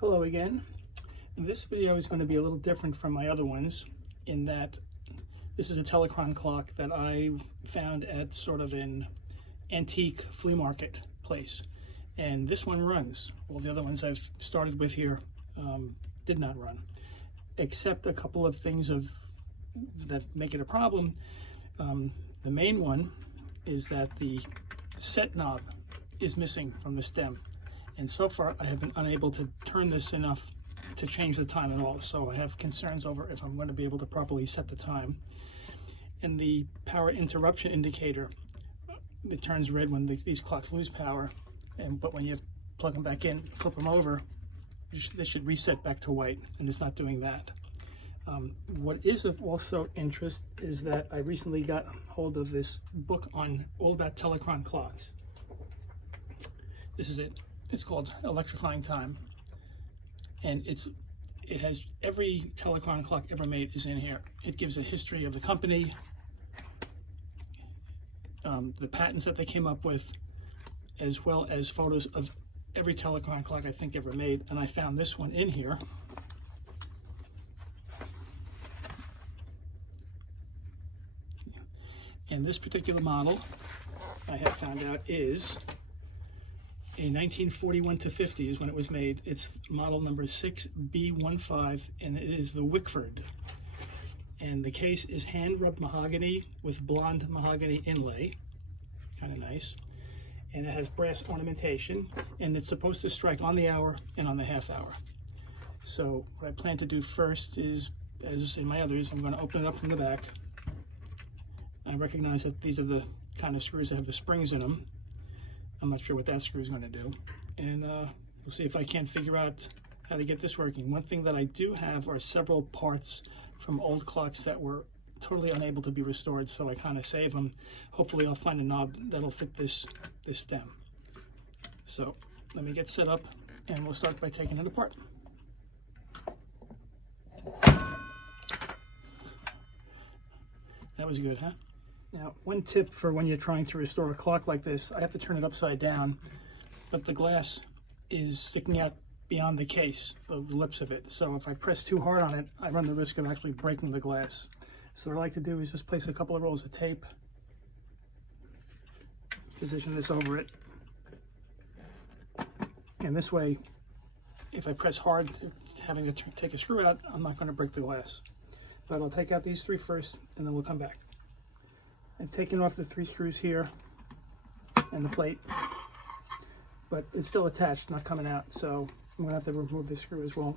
Hello again. This video is going to be a little different from my other ones in that this is a Telechron clock that I found at sort of an antique flea market place. And this one runs. All the other ones I've started with here did not run, except a couple of things that make it a problem. The main one is that the set knob is missing from the stem. And so far, I have been unable to turn this enough to change the time at all. So I have concerns over if I'm going to be able to properly set the time. And the power interruption indicator, it turns red when these clocks lose power. But when you plug them back in, flip them over, they should reset back to white, and it's not doing that. What is of also interest is that I recently got hold of this book on all about Telechron clocks. This is it. It's called Electrifying Time, and it has every Telechron clock ever made is in here. It gives a history of the company, the patents that they came up with, as well as photos of every Telechron clock I think ever made. And I found this one in here. And this particular model I have found out is a 1941 to 50 is when it was made. It's model number 6B15, and it is the Wickford. And the case is hand-rubbed mahogany with blonde mahogany inlay. Kind of nice. And it has brass ornamentation, and it's supposed to strike on the hour and on the half hour. So what I plan to do first is, as in my others, I'm going to open it up from the back. I recognize that these are the kind of screws that have the springs in them. I'm not sure what that screw is going to do. And we'll see if I can't figure out how to get this working. One thing that I do have are several parts from old clocks that were totally unable to be restored, so I kind of save them. Hopefully I'll find a knob that'll fit this stem. So let me get set up, and we'll start by taking it apart. That was good, huh? Now, one tip for when you're trying to restore a clock like this, I have to turn it upside down, but the glass is sticking out beyond the case, the lips of it. So if I press too hard on it, I run the risk of actually breaking the glass. So what I like to do is just place a couple of rolls of tape, position this over it, and this way, if I press hard, having to take a screw out, I'm not going to break the glass. But I'll take out these three first, and then we'll come back. I've taken off the three screws here and the plate, but it's still attached, not coming out, so I'm going to have to remove this screw as well.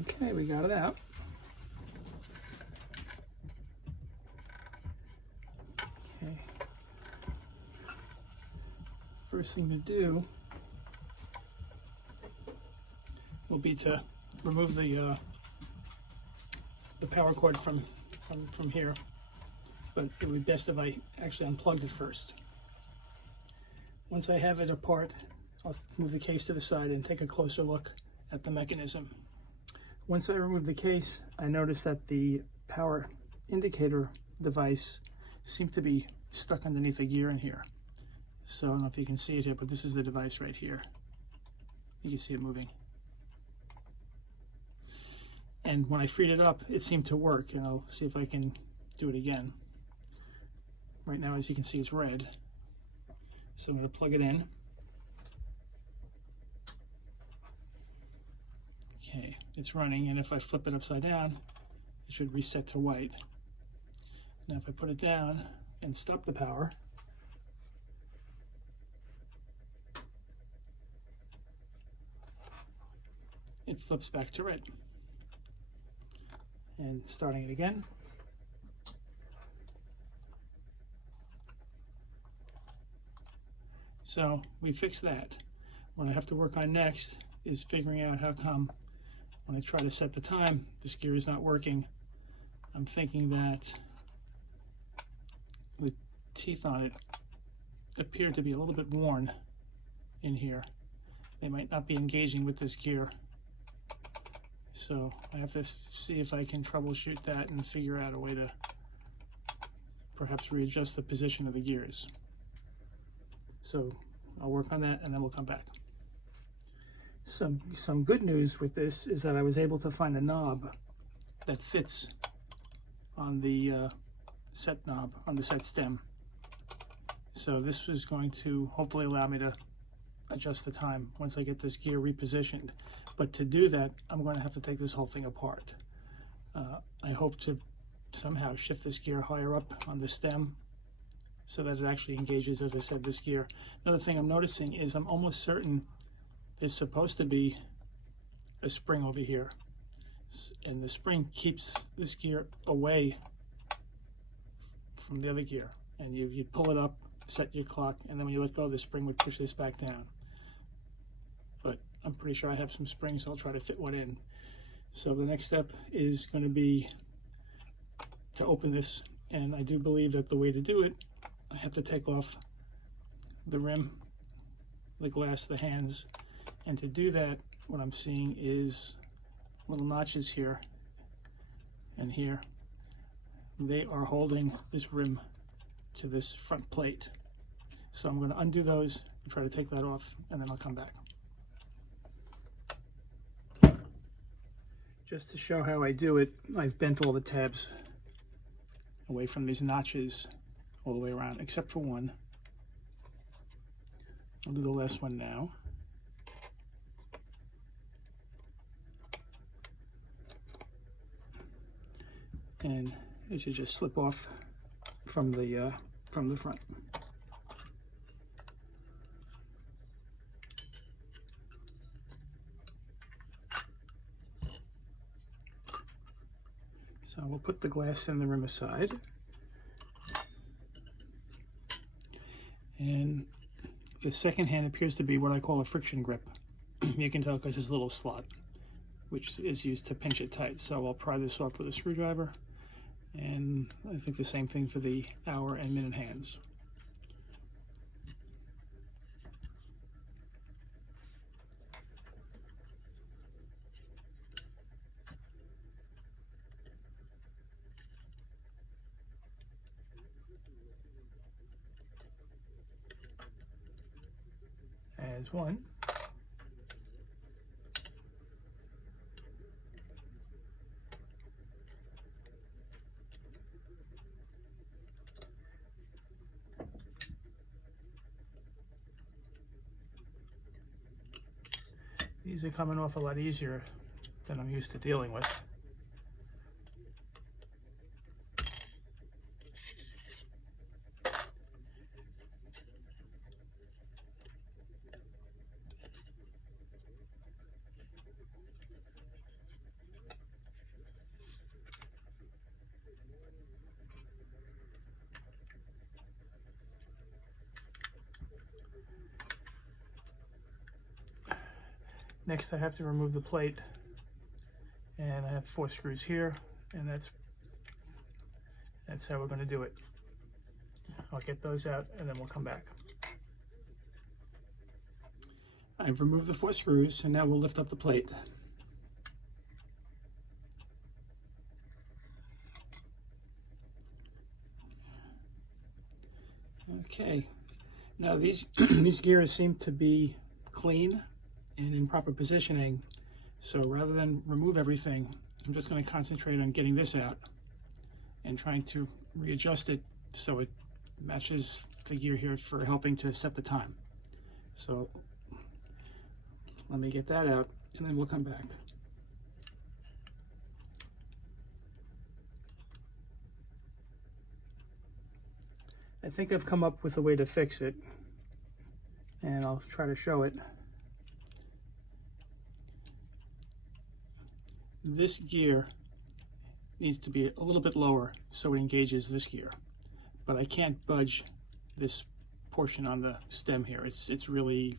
Okay, we got it out. Okay. First thing to do will be to remove the power cord from here, but it would be best if I actually unplugged it first. Once I have it apart, I'll move the case to the side and take a closer look at the mechanism. Once I remove the case, I noticed that the power indicator device seemed to be stuck underneath a gear in here. So I don't know if you can see it here, but this is the device right here. You can see it moving. And when I freed it up, it seemed to work, and I'll see if I can do it again. Right now, as you can see, it's red. So I'm going to plug it in. Okay, it's running, and if I flip it upside down, it should reset to white. Now if I put it down and stop the power, it flips back to red. And starting it again, So we fixed that. What I have to work on next is figuring out how come when I try to set the time, this gear is not working. I'm thinking that the teeth on it appear to be a little bit worn in here. They might not be engaging with this gear. So I have to see if I can troubleshoot that and figure out a way to perhaps readjust the position of the gears. So I'll work on that and then we'll come back. Some good news with this is that I was able to find a knob that fits on the set knob, on the set stem. So this is going to hopefully allow me to adjust the time once I get this gear repositioned. But to do that, I'm going to have to take this whole thing apart. I hope to somehow shift this gear higher up on the stem so that it actually engages, as I said, this gear. Another thing I'm noticing is I'm almost certain there's supposed to be a spring over here, and the spring keeps this gear away from the other gear, and you pull it up, set your clock, and then when you let go, the spring would push this back down. But I'm pretty sure I have some springs, so I'll try to fit one in. So the next step is going to be to open this, and I do believe that the way to do it, I have to take off the rim, the glass, the hands, and to do that, what I'm seeing is little notches here and here. They are holding this rim to this front plate. So I'm going to undo those and try to take that off, and then I'll come back. Just to show how I do it, I've bent all the tabs away from these notches all the way around, except for one. I'll do the last one now. And it should just slip off from the front. So we'll put the glass and the rim aside. And the second hand appears to be what I call a friction grip. You can tell because there's a little slot, which is used to pinch it tight. So I'll pry this off with a screwdriver, and I think the same thing for the hour and minute hands. As one. These are coming off a lot easier than I'm used to dealing with. Next, I have to remove the plate, and I have 4 screws here, and that's how we're going to do it. I'll get those out, and then we'll come back. I've removed the 4 screws, and now we'll lift up the plate. Okay, now these gears seem to be clean and in proper positioning, so rather than remove everything, I'm just going to concentrate on getting this out and trying to readjust it so it matches the gear here for helping to set the time. So let me get that out, and then we'll come back. I think I've come up with a way to fix it, and I'll try to show it. This gear needs to be a little bit lower so it engages this gear, but I can't budge this portion on the stem here. It's really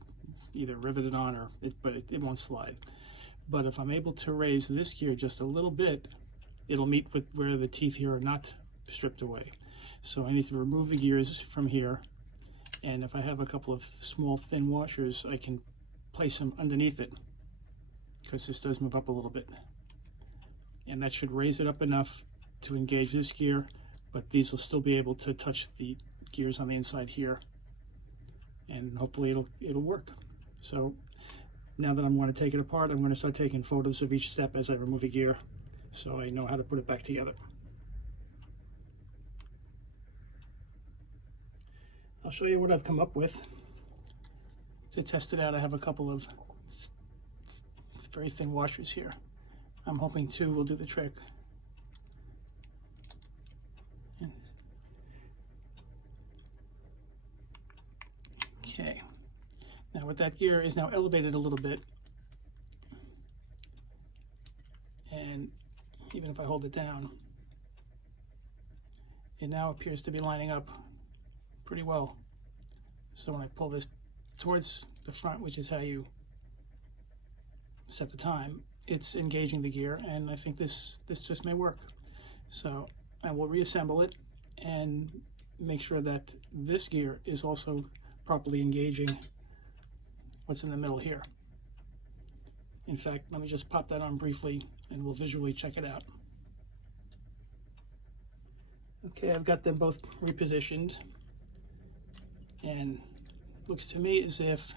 either riveted on but it won't slide. But if I'm able to raise this gear just a little bit, it'll meet with where the teeth here are not stripped away. So I need to remove the gears from here, and if I have a couple of small thin washers, I can place them underneath it, because this does move up a little bit. And that should raise it up enough to engage this gear, but these will still be able to touch the gears on the inside here, and hopefully it'll work. So now that I'm going to take it apart, I'm going to start taking photos of each step as I remove a gear, so I know how to put it back together. I'll show you what I've come up with. To test it out, I have a couple of very thin washers here. I'm hoping 2 will do the trick. Okay. Now with that gear is now elevated a little bit, and even if I hold it down, it now appears to be lining up pretty well. So when I pull this towards the front, which is how you set the time, it's engaging the gear, and I think this just may work. So I will reassemble it and make sure that this gear is also properly engaging what's in the middle here. In fact, let me just pop that on briefly and we'll visually check it out. Okay, I've got them both repositioned, and looks to me as if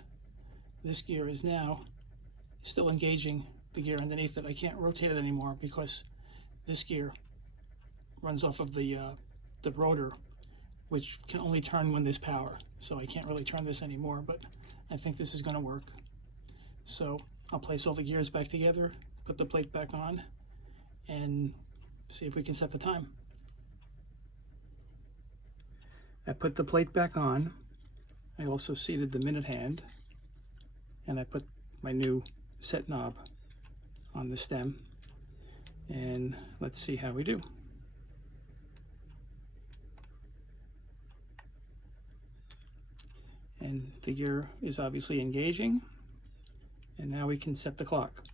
this gear is now still engaging the gear underneath it. I can't rotate it anymore because this gear runs off of the rotor, which can only turn when there's power. So I can't really turn this anymore, but I think this is going to work. So I'll place all the gears back together, put the plate back on, and see if we can set the time. I put the plate back on. I also seated the minute hand, and I put my new set knob on the stem, and let's see how we do. And the gear is obviously engaging, and now we can set the clock.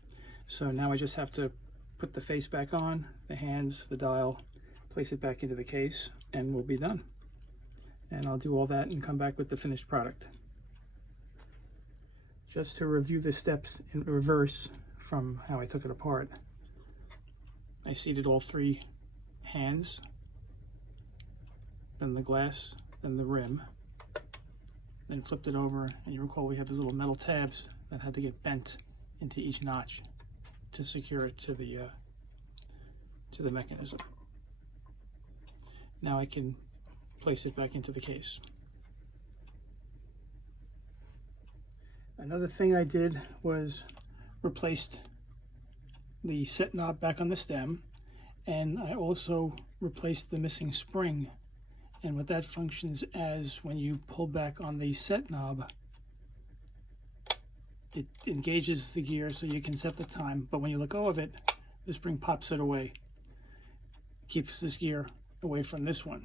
So now I just have to put the face back on, the hands, the dial, place it back into the case, and we'll be done. And I'll do all that and come back with the finished product. Just to review the steps in reverse from how I took it apart, I seated all 3 hands, then the glass, then the rim, then flipped it over, and you recall we have these little metal tabs that had to get bent into each notch to secure it to the mechanism. Now I can place it back into the case. Another thing I did was replaced the set knob back on the stem, and I also replaced the missing spring. And what that functions as, when you pull back on the set knob, it engages the gear so you can set the time, but when you let go of it, the spring pops it away, keeps this gear away from this one.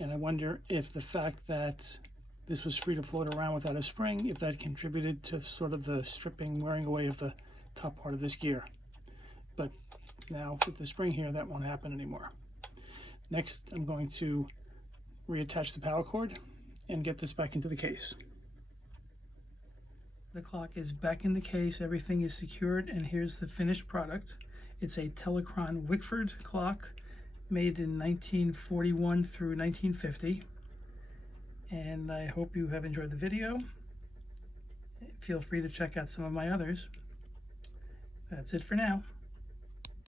And I wonder if the fact that this was free to float around without a spring, if that contributed to sort of the stripping, wearing away of the top part of this gear. But now with the spring here, that won't happen anymore. Next, I'm going to reattach the power cord and get this back into the case. The clock is back in the case, everything is secured, and here's the finished product. It's a Telechron Wickford clock made in 1941 through 1950. And I hope you have enjoyed the video. Feel free to check out some of my others. That's it for now.